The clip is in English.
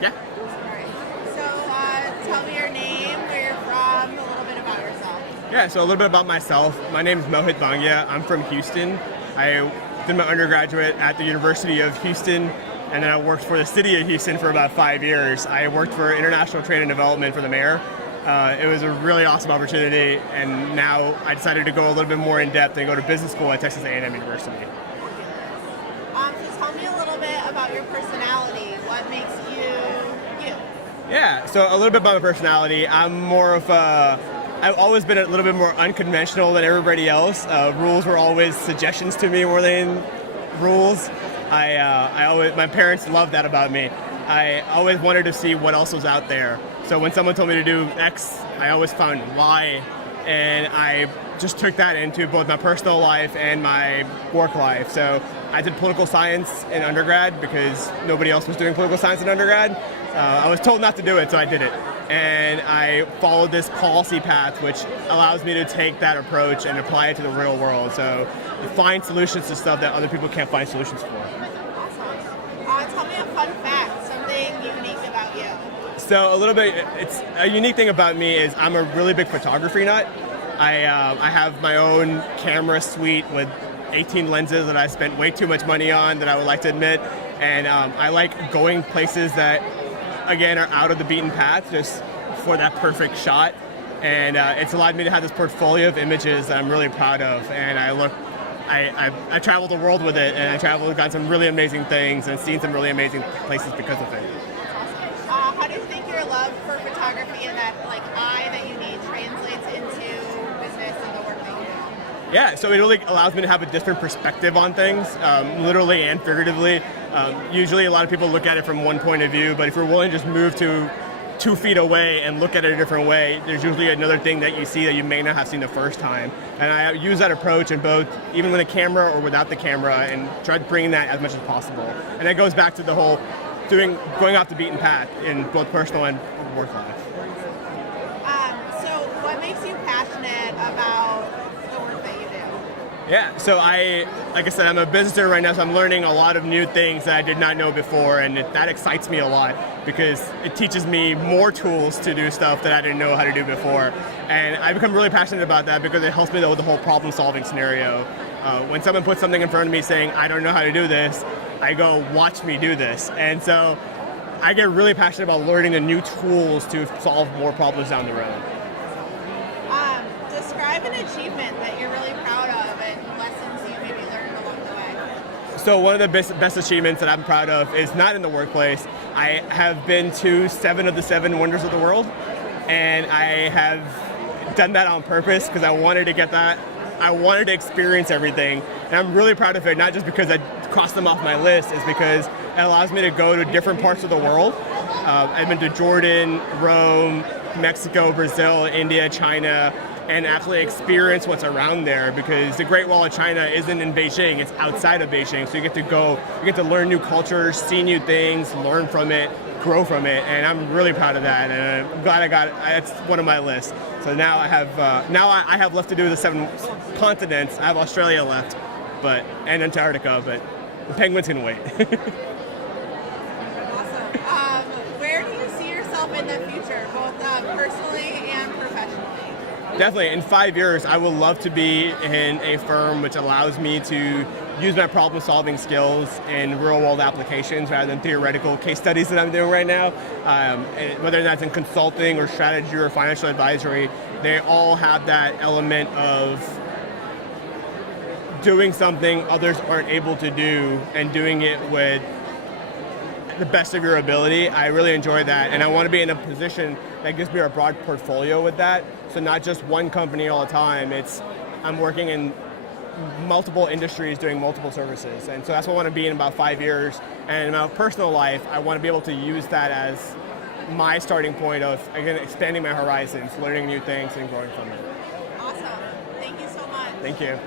Yeah. All right. So tell me your name, where you're from, a little bit about yourself. Yeah, so a little bit about myself. My name is Mohit. I'm from Houston. I did my undergraduate at the University of Houston, and then I worked for the city of Houston for about 5 years. I worked for international trade and development for the mayor. It was a really awesome opportunity, and now I decided to go a little bit more in depth and go to business school at Texas A&M University. So tell me a little bit about your personality. What makes you you? Yeah, so a little bit about my personality. I've always been a little bit more unconventional than everybody else. Rules were always suggestions to me more than rules. My parents loved that about me. I always wanted to see what else was out there. So when someone told me to do X, I always found Y, and I just took that into both my personal life and my work life. So I did political science in undergrad because nobody else was doing political science in undergrad. I was told not to do it, so I did it. And I followed this policy path, which allows me to take that approach and apply it to the real world. So find solutions to stuff that other people can't find solutions for. Awesome. Tell me a fun fact, something unique about you. So it's a unique thing about me is I'm a really big photography nut. I have my own camera suite with 18 lenses that I spent way too much money on that I would like to admit. And I like going places that, again, are out of the beaten path just for that perfect shot. And it's allowed me to have this portfolio of images that I'm really proud of. And I traveled the world with it, and I traveled and got some really amazing things and seen some really amazing places because of it. How do you think your love for photography and that eye that you need translates into business and the work that you do? Yeah, so it really allows me to have a different perspective on things, literally and figuratively. Usually a lot of people look at it from one point of view, but if you're willing to just move to 2 feet away and look at it a different way, there's usually another thing that you see that you may not have seen the first time. And I use that approach in both, even with a camera or without the camera, and try to bring that as much as possible. And that goes back to the whole going off the beaten path in both personal and work life. So what makes you passionate about the work that you do? Yeah, so like I said, I'm a business owner right now, so I'm learning a lot of new things that I did not know before, and that excites me a lot because it teaches me more tools to do stuff that I didn't know how to do before. And I become really passionate about that because it helps me with the whole problem-solving scenario. When someone puts something in front of me saying, I don't know how to do this, I go, watch me do this. And so I get really passionate about learning the new tools to solve more problems down the road. Describe an achievement that you're really proud of and lessons you maybe learned along the way. So one of the best achievements that I'm proud of is not in the workplace. I have been to 7 of the 7 wonders of the world, and I have done that on purpose because I wanted to get that. I wanted to experience everything, and I'm really proud of it, not just because I crossed them off my list, it's because it allows me to go to different parts of the world. I've been to Jordan, Rome, Mexico, Brazil, India, China, and actually experience what's around there, because the Great Wall of China isn't in Beijing, it's outside of Beijing. So you get to learn new cultures, see new things, learn from it, grow from it, and I'm really proud of that, and I'm glad I got it. It's one of my lists. So now I have left to do the 7 continents. I have Australia left, and Antarctica, but the penguins can wait. Awesome. Where do you see yourself in the future, both personally and professionally? Definitely, in 5 years, I would love to be in a firm which allows me to use my problem-solving skills in real-world applications rather than theoretical case studies that I'm doing right now. Whether that's in consulting or strategy or financial advisory, they all have that element of doing something others aren't able to do and doing it with the best of your ability. I really enjoy that, and I want to be in a position that gives me a broad portfolio with that. So not just one company all the time. I'm working in multiple industries doing multiple services, and so that's what I want to be in about 5 years. And in my personal life, I want to be able to use that as my starting point of, again, expanding my horizons, learning new things, and growing from it. Awesome. Thank you so much. Thank you.